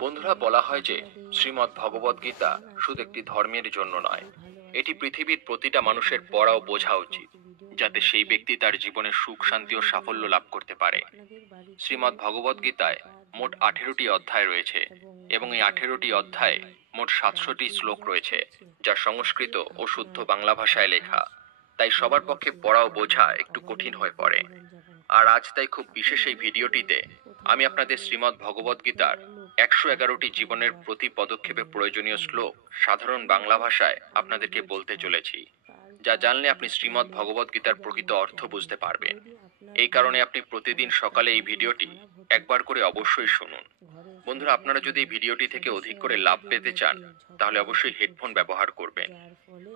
বন্ধুরা, বলা হয় যে শ্রীমদ্ ভগবদ গীতা শুধু একটি ধর্মের জন্য নয়, এটি পৃথিবীর প্রতিটা মানুষের পড়া ও বোঝা উচিত, যাতে সেই ব্যক্তি তার জীবনে সুখ, শান্তি ও সাফল্য লাভ করতে পারে। শ্রীমদ্ ভগবদ গীতায় মোট 18টি অধ্যায় রয়েছে এবং এই 18টি অধ্যায়ে মোট 700টি শ্লোক রয়েছে, যা সংস্কৃত ও শুদ্ধ বাংলা ভাষায় লেখা। তাই সবার পক্ষে পড়া ও বোঝা একটু কঠিন হয়ে পড়ে। আর আজ তাই খুব বিশেষ এই ভিডিওটিতে আমি আপনাদের শ্রীমদ্ ভগবদ গীতার 111টি জীবনের প্রতি পদক্ষেপে প্রয়োজনীয় শ্লোক সাধারণ বাংলা ভাষায় আপনাদেরকে বলতে চলেছি, যা জানলে আপনি শ্রীমদ্ ভগবদ গীতার প্রকৃত অর্থ বুঝতে পারবেন। এই কারণে আপনি প্রতিদিন সকালে এই ভিডিওটি একবার করে অবশ্যই শুনুন। বন্ধুরা, আপনারা যদি এই ভিডিওটি থেকে অধিক করে লাভ পেতে চান, তাহলে অবশ্যই হেডফোন ব্যবহার করবেন।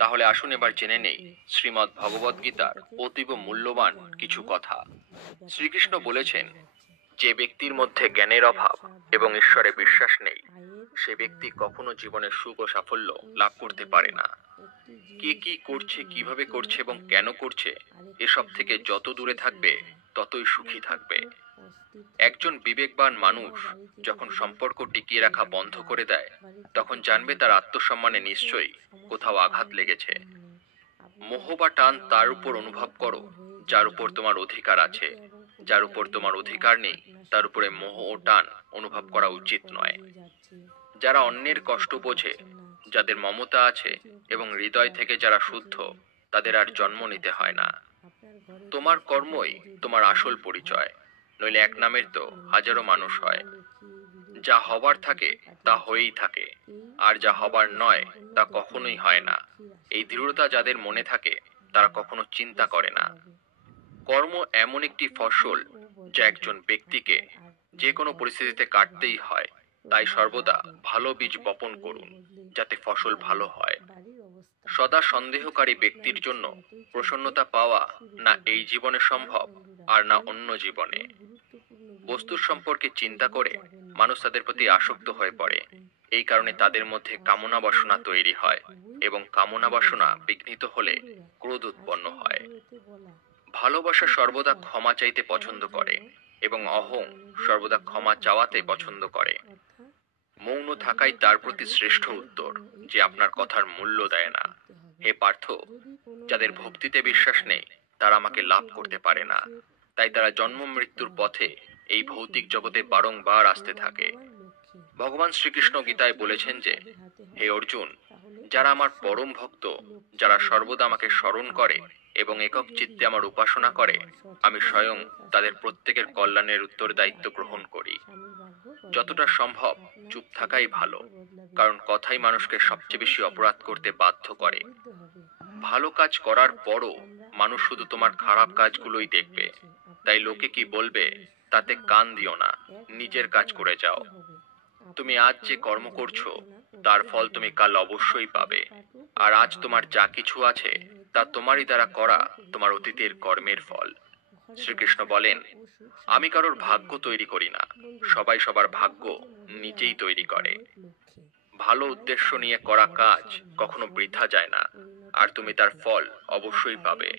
তাহলে আসুন এবার জেনে নেই শ্রীমদ্ ভগবদ গীতার অতীব মূল্যবান কিছু কথা। শ্রীকৃষ্ণ বলেছেন, যে ব্যক্তির মধ্যে জ্ঞানের অভাব এবং ঈশ্বরে বিশ্বাস নেই, সে ব্যক্তি কখনো জীবনে সুখ ও সাফল্য লাভ করতে পারে না। কে কি করছে, কিভাবে করছে এবং কেন করছে, এসব থেকে যত দূরে থাকবে ততই সুখী থাকবে। একজন বিবেকবান মানুষ যখন সম্পর্ক টিকিয়ে রাখা বন্ধ করে দেয়, তখন জানবে তার আত্মসম্মানে নিশ্চয়ই কোথাও আঘাত লেগেছে। মোহ বা টান তার উপর অনুভব করো যার উপর তোমার অধিকার আছে। যার উপর তোমার অধিকার নেই, তার উপরে মোহ ও টান অনুভব করা উচিত নয়। যারা অন্যের কষ্ট বোঝে, যাদের মমতা আছে এবং হৃদয় থেকে যারা শুদ্ধ, তাদের আর জন্ম নিতে হয় না। তোমার কর্মই তোমার আসল পরিচয়, নইলে এক নামের তো হাজারো মানুষ হয়। যা হবার থাকে তা হয়েই থাকে, আর যা হবার নয় তা কখনোই হয় না। এই দৃঢ়তা যাদের মনে থাকে, তারা কখনো চিন্তা করে না। কর্ম এমন একটি ফসল যা একজন ব্যক্তিকে যে কোনো পরিস্থিতিতে কাটতেই হয়। তাই সর্বদা ভালো বীজ বপন করুন, যাতে ফসল ভালো হয়। সদা সন্দেহকারী ব্যক্তির জন্য প্রসন্নতা পাওয়া না এই জীবনে সম্ভব, আর না অন্য জীবনে। বস্তুর সম্পর্কে চিন্তা করে মানুষ তাদের প্রতি আসক্ত হয়ে পড়ে। এই কারণে তাদের মধ্যে কামনা বাসনা তৈরি হয়, এবং কামনা বাসনা বিঘ্নিত হলে ক্রোধ উৎপন্ন হয়। ভালোবাসা সর্বদা ক্ষমা চাইতে পছন্দ করে, এবং অহং সর্বদা ক্ষমা চাওয়াতে পছন্দ করে। মৌন থাকাই তার প্রতি শ্রেষ্ঠ উত্তর, যে আপনার কথার মূল্য দেয় না। হে পার্থ, যাদের ভক্তিতে বিশ্বাস নেই, তারা আমাকে লাভ করতে পারে না। তাই তারা জন্ম মৃত্যুর পথে এই ভৌতিক জগতে বারংবার আসতে থাকে। ভগবান শ্রীকৃষ্ণ গীতায় বলেছেন যে, হে অর্জুন, যারা আমার পরম ভক্ত, যারা সর্বদা আমাকে স্মরণ করে এবং একক চিত্তে আমার উপাসনা করে, আমি স্বয়ং তাদের প্রত্যেকের কল্যাণের উত্তরদায়িত্ব গ্রহণ করি। যতটা সম্ভব চুপ থাকাই ভালো, কারণ কথাই মানুষকে সবচেয়ে বেশি অপরাধ করতে বাধ্য করে। ভালো কাজ করার পরও মানুষ শুধু তোমার খারাপ কাজগুলোই দেখবে। তাই লোকে কি বলবে তাতে কান দিও না, নিজের কাজ করে যাও। তুমি আজ যে কর্ম করছো, তার ফল তুমি কাল অবশ্যই পাবে। আর আজ তোমার যা কিছু আছে, তা তোমারই দ্বারা করা তোমার অতীতের কর্মের ফল। শ্রীকৃষ্ণ বলেন, আমি কারোর ভাগ্য তৈরি করি না, সবাই সবার ভাগ্য নিজেই তৈরি করে। ভালো উদ্দেশ্য নিয়ে করা কাজ কখনো বৃথা যায় না, আর তুমি তার ফল অবশ্যই পাবে।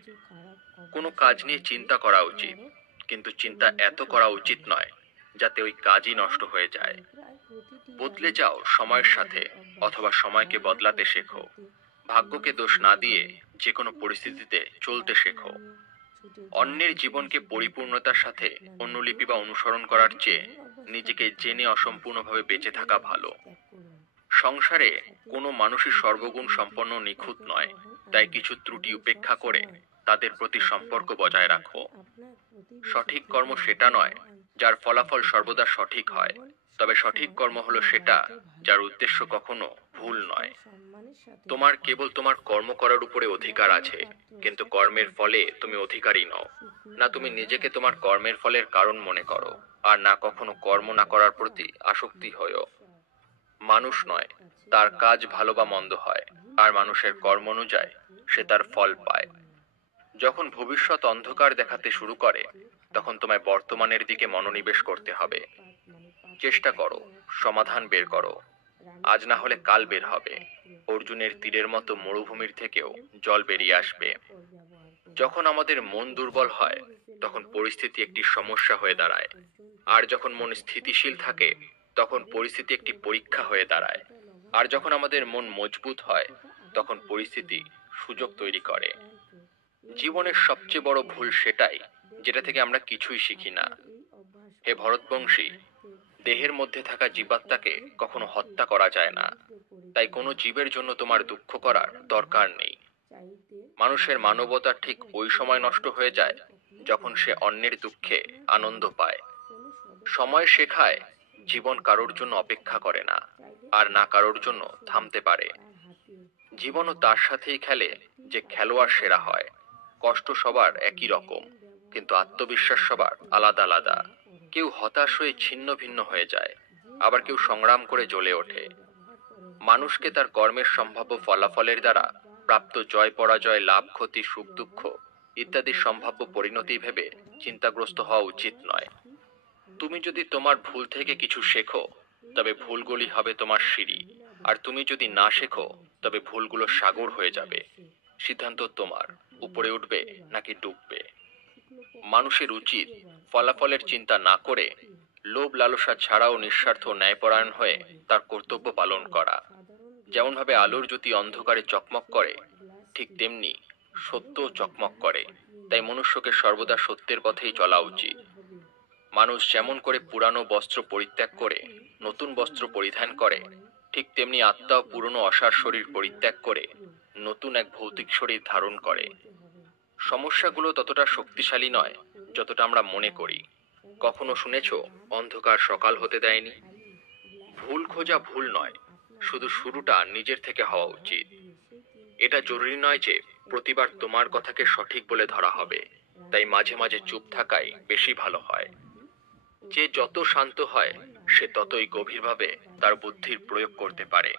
কোনো কাজ নিয়ে চিন্তা করা উচিত, কিন্তু চিন্তা এত করা উচিত নয় যাতে ওই কাজই নষ্ট হয়ে যায়। বদলে যাও সময়ের সাথে, অথবা সময়কে বদলাতে শেখো। ভাগ্যকে দোষ না দিয়ে যে কোনো পরিস্থিতিতে চলতে শেখো। অন্যের জীবনকে পরিপূর্ণতার সাথে অনুলিপি বা অনুসরণ করার চেয়ে নিজেকে জেনে অসম্পূর্ণভাবে বেঁচে থাকা ভালো। সংসারে কোনো মানুষই সর্বগুণ সম্পন্ন নিখুঁত নয়, তাই কিছু ত্রুটি উপেক্ষা করে তাদের প্রতি সম্পর্ক বজায় রাখো। সঠিক কর্ম সেটা নয় যার ফলাফল সর্বদা সঠিক হয়, তবে সঠিক কর্ম হলো সেটা যার উদ্দেশ্য কখনো ভুল নয়। তোমার কেবল তোমার কর্ম করার উপরে অধিকার আছে, কিন্তু কর্মের ফলে তুমি অধিকারী নও। না তুমি নিজেকে তোমার কর্মের ফলের কারণ মনে করো, আর না কখনো কর্ম না করার প্রতি আসক্তি হয়ো। মানুষ নয়, তার কাজ ভালো বা মন্দ হয়, আর মানুষের কর্ম অনুযায়ী সে তার ফল পায়। যখন ভবিষ্যৎ অন্ধকার দেখাতে শুরু করে, তখন তোমায় বর্তমানের দিকে মনোনিবেশ করতে হবে। চেষ্টা করো, সমাধান বের করো। আজ না হলে কাল বের হবে। অর্জুনের তীরের মতো মরুভূমির থেকেও জল বেরিয়ে আসবে। যখন আমাদের মন দুর্বল হয়, তখন পরিস্থিতি একটি সমস্যা হয়ে দাঁড়ায়। আর যখন মন স্থিতিশীল থাকে, তখন পরিস্থিতি একটি পরীক্ষা হয়ে দাঁড়ায়। আর যখন আমাদের মন মজবুত হয়, তখন পরিস্থিতি সুযোগ তৈরি করে। জীবনের সবচেয়ে বড় ভুল সেটাই, যেটা থেকে আমরা কিছুই শিখি না। হে ভরতবংশী, দেহের মধ্যে থাকা জীবাত্মাকে কখনো হত্যা করা যায় না, তাই কোনো জীবের জন্য তোমার দুঃখ করার দরকার নেই। মানুষের মানবতা ঠিক ওই সময় নষ্ট হয়ে যায় যখন সে অন্যের দুঃখে আনন্দ পায়। সময় শেখায় জীবন কারোর জন্য অপেক্ষা করে না, আর না কারোর জন্য থামতে পারে। জীবনও তার সাথেই খেলে যে খেলোয়াড় সেরা হয়। কষ্ট সবার একই রকম, কিন্তু আত্মবিশ্বাস সবার আলাদা আলাদা। কেউ হতাশ হয়ে ছিন্ন ভিন্ন হয়ে যায়, আবার কেউ সংগ্রাম করে জ্বলে ওঠে। মানুষকে তার কর্মের সম্ভাব্য ফলাফলের দ্বারা প্রাপ্ত জয় পরাজয়, লাভ ক্ষতি, সুখ দুঃখ ইত্যাদি সম্ভাব্য পরিণতি ভেবে চিন্তাগ্রস্ত হওয়া উচিত নয়। তুমি যদি তোমার ভুল থেকে কিছু শেখো, তবে ভুলগুলি হবে তোমার সিঁড়ি। আর তুমি যদি না শেখো, তবে ভুলগুলো সাগর হয়ে যাবে। সিদ্ধান্ত তোমার, উপরে উঠবে নাকি ডুববে। মানুষের উচিত ফলাফলের চিন্তা না করে লোভ লালসা ছাড়াও নিঃস্বার্থ ন্যায়পরায়ণ হয়ে তার কর্তব্য পালন করা। যেমনভাবে আলোর জ্যোতি অন্ধকারে চকমক করে, ঠিক তেমনি সত্য চকমক করে। তাই মনুষ্যকে সর্বদা সত্যের পথেই চলা উচিত। মানুষ যেমন করে পুরানো বস্ত্র পরিত্যাগ করে নতুন বস্ত্র পরিধান করে, ঠিক তেমনি আত্মাও পুরনো অসার শরীর পরিত্যাগ করে নতুন এক ভৌতিক শরীর ধারণ করে। সমস্যাগুলো ততটা শক্তিশালী নয় যতটা আমরা মনে করি। কখনো শুনেছ অন্ধকার সকাল হতে দেয়নি? ভুল খোঁজা ভুল নয়, শুধু শুরুটা নিজের থেকে হওয়া উচিত। এটা জরুরি নয় যে প্রতিবার তোমার কথাকে সঠিক বলে ধরা হবে, তাই মাঝে মাঝে চুপ থাকাই বেশি ভালো হয়। যে যত শান্ত হয়, সে ততই গভীরভাবে তার বুদ্ধির প্রয়োগ করতে পারে।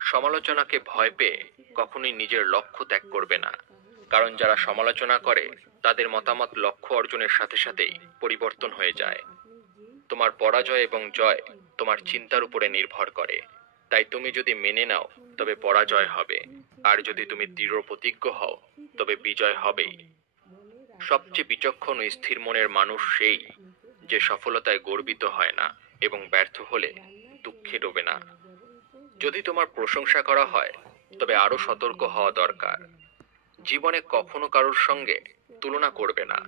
সমালোচনাকে ভয় পেয়ে কখনোই নিজের লক্ষ্য ত্যাগ করবে না, কারণ যারা সমালোচনা করে তাদের মতামত লক্ষ্য অর্জনের সাথে সাথেই পরিবর্তন হয়ে যায়। তোমার পরাজয় এবং জয় তোমার চিন্তার উপরে নির্ভর করে। তাই তুমি যদি মেনে নাও, তবে পরাজয় হবে, আর যদি তুমি দৃঢ় প্রতিজ্ঞ হও, তবে বিজয় হবেই। সবচেয়ে বিচক্ষণ ও স্থির মনের মানুষ সেই, যে সফলতায় গর্বিত হয় না এবং ব্যর্থ হলে দুঃখে ডোবে না। যদি তোমার প্রশংসা করা হয়, তবে আরো সতর্ক হওয়া দরকার। জীবনে কখনো কারোর সঙ্গে তুলনা করবে না।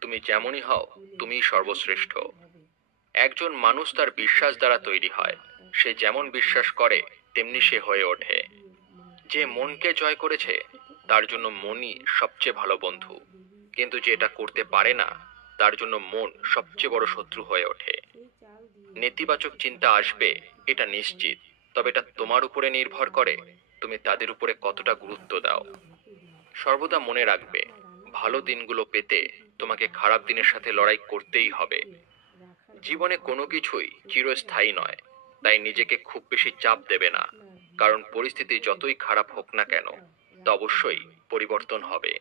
তুমি যেমনই হও, তুমিই সর্বশ্রেষ্ঠ। একজন মানুষ তার বিশ্বাস দ্বারা তৈরি হয়। সে যেমন বিশ্বাস করে তেমনি সে হয়ে ওঠে। যে মনকে জয় করেছে, তার জন্য মনই সবচেয়ে ভালো বন্ধু। কিন্তু যে এটা করতে পারে না, তার জন্য মন সবচেয়ে বড় শত্রু হয়ে ওঠে। নেতিবাচক চিন্তা আসবে, এটা নিশ্চিত, তবে এটা তোমার উপরে নির্ভর করে তুমি তাদের উপরে কতটা গুরুত্ব দাও। সর্বদা মনে রাখবে, ভালো দিনগুলো পেতে তোমাকে খারাপ দিনের সাথে লড়াই করতেই হবে। জীবনে কোনো কিছুই চিরস্থায়ী নয়, তাই নিজেকে খুব বেশি চাপ দেবে না, কারণ পরিস্থিতি যতই খারাপ হোক না কেন, তা অবশ্যই পরিবর্তন হবে।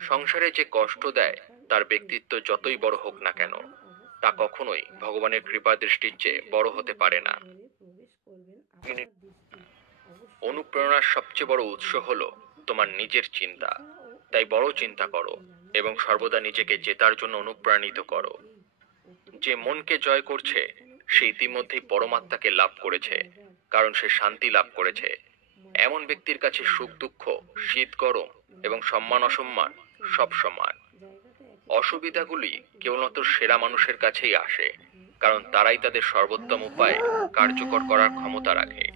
সংসারে যে কষ্ট দেয়, তার ব্যক্তিত্ব যতই বড় হোক না কেন, তা কখনোই ভগবানের কৃপা দৃষ্টির চেয়ে বড় হতে পারে না। অনুপ্রেরণার সবচেয়ে বড় উৎস হলো তোমার নিজের চিন্তা। তাই বড় চিন্তা করো এবং সর্বদা নিজেকে জেতার জন্য অনুপ্রাণিত করো। যে মনকে জয় করছে, সে ইতিমধ্যেই পরমাত্মাকে লাভ করেছে, কারণ সে শান্তি লাভ করেছে। এমন ব্যক্তির কাছে সুখ দুঃখ, শীত গরম এবং সম্মান অসম্মান সব সমান। অসুবিধাগুলি কেবলমাত্র সেরা মানুষের কাছেই আসে, কারণ তারাই তাদের সর্বোত্তম উপায়ে কার্যকর করার ক্ষমতা রাখে।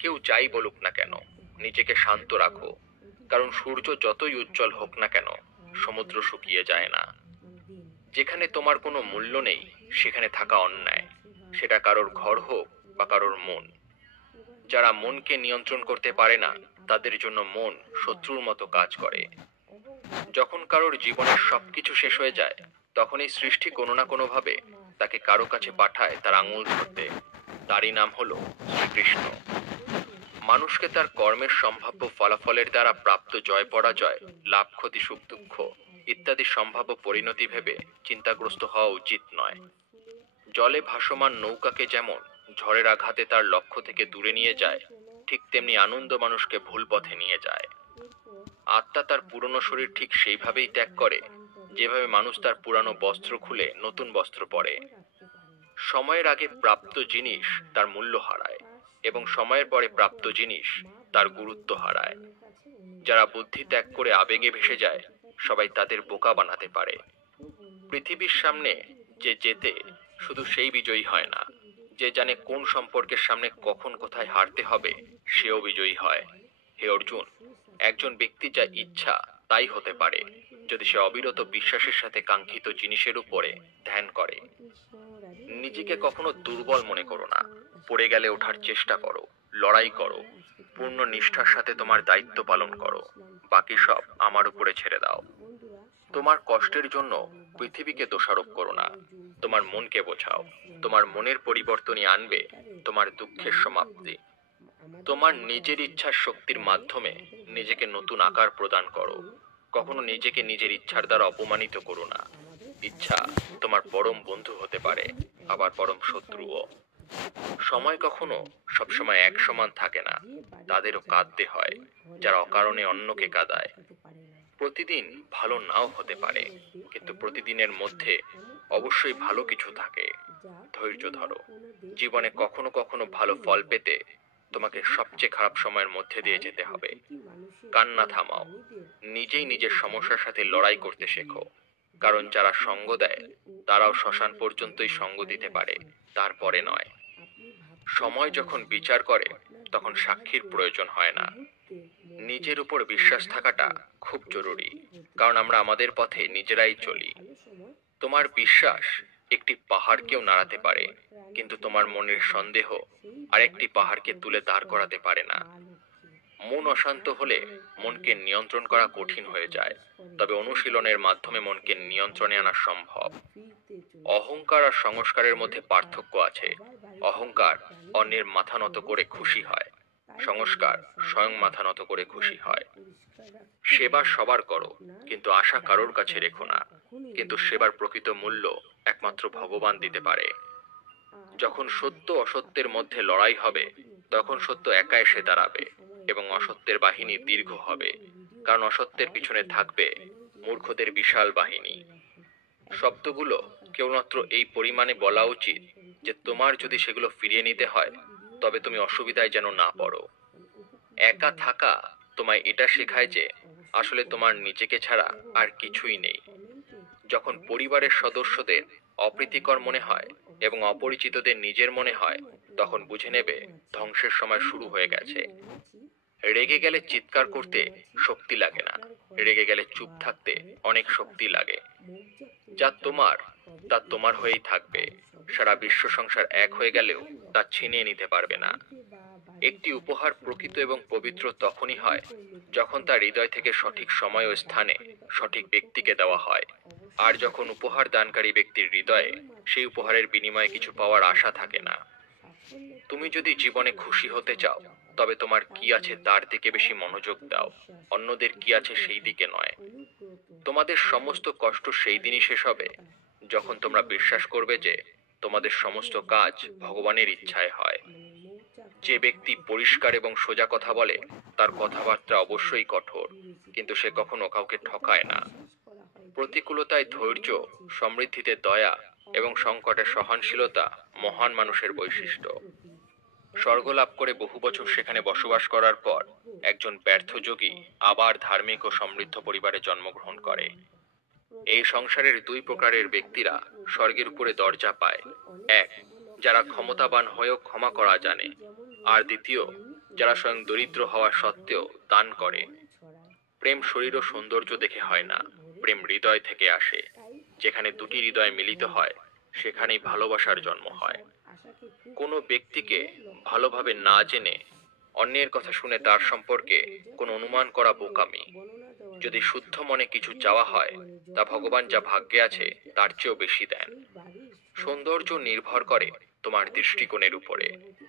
কেউ যাই বলুক না কেন, নিজেকে শান্ত রাখো, কারণ সূর্য যতই উজ্জ্বল হোক না কেন, সমুদ্র শুকিয়ে যায় না। যেখানে তোমার কোনো মূল্য নেই, সেখানে থাকা অন্যায়, সেটা কারোর ঘর হোক বা কারোর মন। যারা মনকে নিয়ন্ত্রণ করতে পারে না, তাদের জন্য মন শত্রুর মতো কাজ করে। যখন কারোর জীবনের সবকিছু শেষ হয়ে যায়, তখনই সৃষ্টি কোনো না কোনোভাবে তাকে কারো কাছে পাঠায় তার আঙুল ধরতে। তারই নাম হলো শ্রীকৃষ্ণ। মানুষকে তার কর্মের সম্ভাব্য ফলাফলের দ্বারা প্রাপ্ত জয় পরাজয়, লাভ ক্ষতি, সুখ দুঃখ ইত্যাদি সম্ভাব্য পরিণতি ভেবে চিন্তাগ্রস্ত হওয়া উচিত নয়। জলে ভাসমান নৌকাকে যেমন ঝড়ের আঘাতে তার লক্ষ্য থেকে দূরে নিয়ে যায়, ঠিক তেমনি আনন্দ মানুষকে ভুল পথে নিয়ে যায়। আত্মা তার পুরনো শরীর ঠিক সেইভাবেই ত্যাগ করে, যেভাবে মানুষ তার পুরানো বস্ত্র খুলে নতুন বস্ত্র পরে। সময়ের আগে প্রাপ্ত জিনিস তার মূল্য হারায় এবং সময়ের পরে প্রাপ্ত জিনিস তার গুরুত্ব হারায়। যারা বুদ্ধি ত্যাগ করে আবেগে ভেসে যায়, সবাই তাদের বোকা বানাতে পারে। পৃথিবীর সামনে যে জেতে, শুধু সেই বিজয়ী হয় না, যে জানে কোন সম্পর্কের সামনে কখন কোথায় হারতে হবে, সেও বিজয়ী হয়। হে অর্জুন, একজন ব্যক্তি যা ইচ্ছা তাই হতে পারে যদি সে অবিরত বিশ্বাসের সাথে কাঙ্ক্ষিত জিনিসের উপরে ধ্যান করে। নিজেকে কখনো দুর্বল মনে করো না। পড়ে গেলে ওঠার চেষ্টা করো, লড়াই করো, পূর্ণ নিষ্ঠার সাথে তোমার দায়িত্ব পালন করো। বাকি সব আমার উপরে ছেড়ে দাও। তোমার কষ্টের জন্য পৃথিবীকে দোষারোপ করো না, তোমার মনকে বোঝাও। তোমার মনের পরিবর্তনই আনবে তোমার দুঃখের সমাপ্তি। তোমার নিজের ইচ্ছার শক্তির মাধ্যমে নিজেকে নতুন আকার প্রদান করো। কখনো নিজেকে নিজের ইচ্ছার দ্বারা অপমানিত করো না। ইচ্ছা তোমার পরম বন্ধু হতে পারে, আবার পরম শত্রুও। সময় কখনো সবসময় এক সমান থাকে না, তাদেরও কাঁদতে হয় যারা অকারণে অন্যকে কাঁদায়। প্রতিদিন ভালো নাও হতে পারে, কিন্তু প্রতিদিনের মধ্যে অবশ্যই ভালো কিছু থাকে। ধৈর্য ধরো। জীবনে কখনো কখনো ভালো ফল পেতে তোমাকে সবচেয়ে খারাপ সময়ের মধ্যে দিয়ে যেতে হবে। কান্না থামাও, নিজেই নিজের সমস্যার সাথে লড়াই করতে শেখো। কারণ যারা সঙ্গ দেয় তারাও শ্মশান পর্যন্তই সঙ্গ দিতে পারে, তারপরে নয়। সময় যখন বিচার করে তখন সাক্ষীর প্রয়োজন হয় না। নিজের উপর বিশ্বাস থাকাটা খুব জরুরি, কারণ আমরা আমাদের পথে নিজেরাই চলি। তোমার বিশ্বাস একটি পাহাড়কেও নাড়াতে পারে, কিন্তু তোমার মনের সন্দেহ আরেকটি পাহাড়কে তুলে দাঁড় করাতে পারে না। মন অশান্ত হলে মনকে নিয়ন্ত্রণ করা কঠিন হয়ে যায়, তবে অনুশীলনের মাধ্যমে মনকে নিয়ন্ত্রণে আনা সম্ভব। অহংকার আর সংস্কারের মধ্যে পার্থক্য আছে। অহংকার অন্যের মাথা নত করে খুশি হয়, সংস্কার স্বয়ং মাথা নত করে খুশি হয়। সেবা সবার করো, কিন্তু আশা কারোর কাছে রেখো না। কিন্তু সেবার প্রকৃত মূল্য একমাত্র ভগবান দিতে পারে। যখন সত্য অসত্যের মধ্যে লড়াই হবে, তখন সত্য একা এসে দাঁড়াবে এবং অসত্যের বাহিনী দীর্ঘ হবে, কারণ অসত্যের পিছনে থাকবে মূর্খদের বিশাল বাহিনী। শব্দগুলো কেবলমাত্র এই পরিমাণে বলা উচিত যে তোমার যদি সেগুলো ফিরিয়ে নিতে হয়, তবে তুমি অসুবিধায় যেন না পড়ো। একা থাকা তোমায় এটা শেখায় যে আসলে তোমার নিজেকে ছাড়া আর কিছুই নেই। যখন পরিবারের সদস্যদের অপ্রীতিকর মনে হয় এবং অপরিচিতদের নিজের মনে হয়, তখন বুঝে নেবে ধ্বংসের সময় শুরু হয়ে গেছে। রেগে গেলে চিৎকার করতে শক্তি লাগে না, রেগে গেলে চুপ থাকতে অনেক শক্তি লাগে। যা তোমার তা তোমার হয়েই থাকবে। সারা বিশ্ব সংসার এক হয়ে গেলেও তা ছিনিয়ে নিতে পারবে না। একটি উপহার প্রকৃত এবং পবিত্র তখনই হয় যখন তা হৃদয় থেকে সঠিক সময় ও স্থানে সঠিক ব্যক্তিকে দেওয়া হয়। আর যখন উপহার দানকারী ব্যক্তির হৃদয়ে সেই উপহারের বিনিময়ে কিছু পাওয়ার আশা থাকে না। তুমি যদি জীবনে খুশি হতে চাও, তবে তোমার কি আছে তার দিকে বেশি মনোযোগ দাও, অন্যদের কি আছে সেই দিকে নয়। তোমাদের সমস্ত কষ্ট সেই দিনই শেষ হবে যখন তোমরা বিশ্বাস করবে যে তোমাদের সমস্ত কাজ ভগবানের ইচ্ছায় হয়। যে ব্যক্তি পরিষ্কার এবং সোজা কথা বলে তার কথাবার্তা অবশ্যই কঠোর, কিন্তু সে কখনো কাউকে ঠকায় না। প্রতিকূলতায় ধৈর্য, সমৃদ্ধিতে দয়া এবং সংকটে সহনশীলতা মহান মানুষের বৈশিষ্ট্য। স্বর্গ লাভ করে বহু বছর সেখানে বসবাস করার পর একজন ব্যর্থ যোগী আবার ধার্মিক ও সমৃদ্ধ পরিবারে জন্মগ্রহণ করে। এই সংসারের দুই প্রকারের ব্যক্তিরা স্বর্গের উপরে দরজা পায়। এক, যারা ক্ষমতাবান হয়েও ক্ষমা করা জানে, আর দ্বিতীয়, যারা স্বয়ং দরিদ্র হওয়া সত্ত্বেও দান করে। প্রেম শরীর ও সৌন্দর্য দেখে হয় না, প্রেম হৃদয় থেকে আসে। যেখানে দুটি হৃদয় মিলিত হয়, সেখানেই ভালোবাসার জন্ম হয়। কোনো ব্যক্তিকে ভালোভাবে না জেনে অন্যের কথা শুনে তার সম্পর্কে কোনো অনুমান করা বোকামি। যদি শুদ্ধ মনে কিছু চাওয়া হয়, তা ভগবান যা ভাগ্যে আছে তার চেয়েও বেশি দেন। সৌন্দর্য নির্ভর করে তোমার দৃষ্টিকোণের উপরে।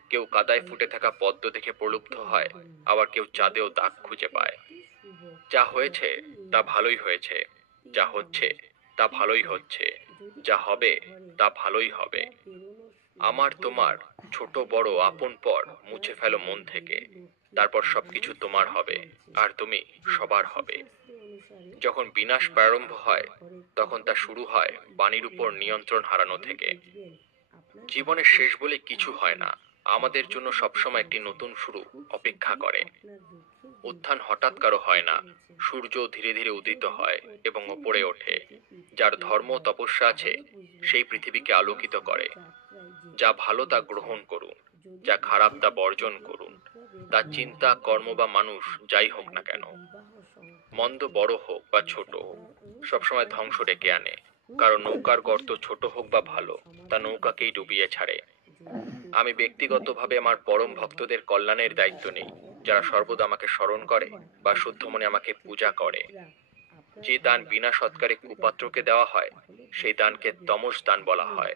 কেউ কাদায় ফুটে থাকা পদ্ম দেখে প্রলুব্ধ হয়, আবার কেউ চাঁদেও দাগ খুঁজে পায়। যা হয়েছে তা ভালোই হয়েছে, যা হচ্ছে তা ভালোই হচ্ছে, যা হবে তা ভালোই হবে। আমার তোমার ছোট বড় আপন পর মুছে ফেলো মন থেকে, তারপর সবকিছু তোমার হবে আর তুমি সবার হবে। যখন বিনাশ প্রারম্ভ হয়, তখন তা শুরু হয় বাণীর উপর নিয়ন্ত্রণ হারানো থেকে। জীবনের শেষ বলে কিছু হয় না। আমাদের জন্য সবসময় একটি নতুন শুরু অপেক্ষা করে। উত্থান হঠাৎ কারো হয় না। সূর্য ধীরে ধীরে উদিত হয় এবং ওপরে ওঠে। যার ধর্ম তপস্যা আছে সেই পৃথিবীকে আলোকিত করে। যা ভালো তা গ্রহণ করুন, যা খারাপ তা বর্জন করুন। তার চিন্তা, কর্ম বা মানুষ যাই হোক না কেন, মন্দ বড় হোক বা ছোট হোক, সবসময় ধ্বংস ডেকে আনে। কারণ নৌকার গর্ত ছোট হোক বা ভালো, তা নৌকাকেই ডুবিয়ে ছাড়ে। আমি ব্যক্তিগতভাবে আমার পরম ভক্তদের কল্যাণের দায়িত্ব নেই, যারা সর্বদা আমাকে স্মরণ করে বা শুদ্ধ মনে আমাকে পূজা করে। যে দান বিনা সৎকারে কুপাত্রকে দেওয়া হয়, সেই দানকে তমস দান বলা হয়।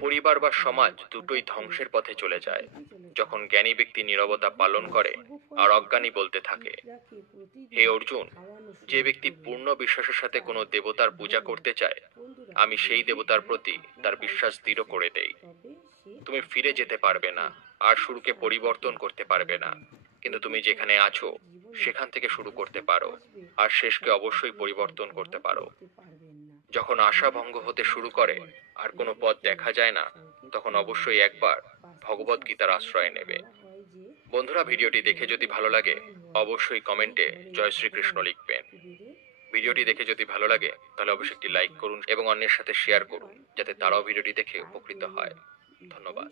পরিবার বা সমাজ দুটোই ধ্বংসের পথে চলে যায় যখন জ্ঞানী ব্যক্তি নীরবতা পালন করে আর অজ্ঞানী বলতে থাকে। হে অর্জুন, যে ব্যক্তি পূর্ণ বিশ্বাসের সাথে কোনো দেবতার পূজা করতে চায়, আমি সেই দেবতার প্রতি তার বিশ্বাস দৃঢ় করে দেই। তুমি ফিরে যেতে পারবে না আর শুরুকে পরিবর্তন করতে পারবে না, কিন্তু তুমি যেখানে আছো সেখান থেকে শুরু করতে পারো আর শেষকে অবশ্যই পরিবর্তন করতে পারো। যখন আশা ভঙ্গ হতে শুরু করে আর কোনো পথ দেখা যায় না, তখন অবশ্যই একবার ভগবদ গীতার আশ্রয় নেবে। বন্ধুরা, ভিডিওটি দেখে যদি ভালো লাগে অবশ্যই কমেন্টে জয় শ্রীকৃষ্ণ লিখবেন। ভিডিওটি দেখে যদি ভালো লাগে তাহলে অবশ্যই একটি লাইক করুন এবং অন্যের সাথে শেয়ার করুন, যাতে তারাও ভিডিওটি দেখে উপকৃত হয়। ধন্যবাদ।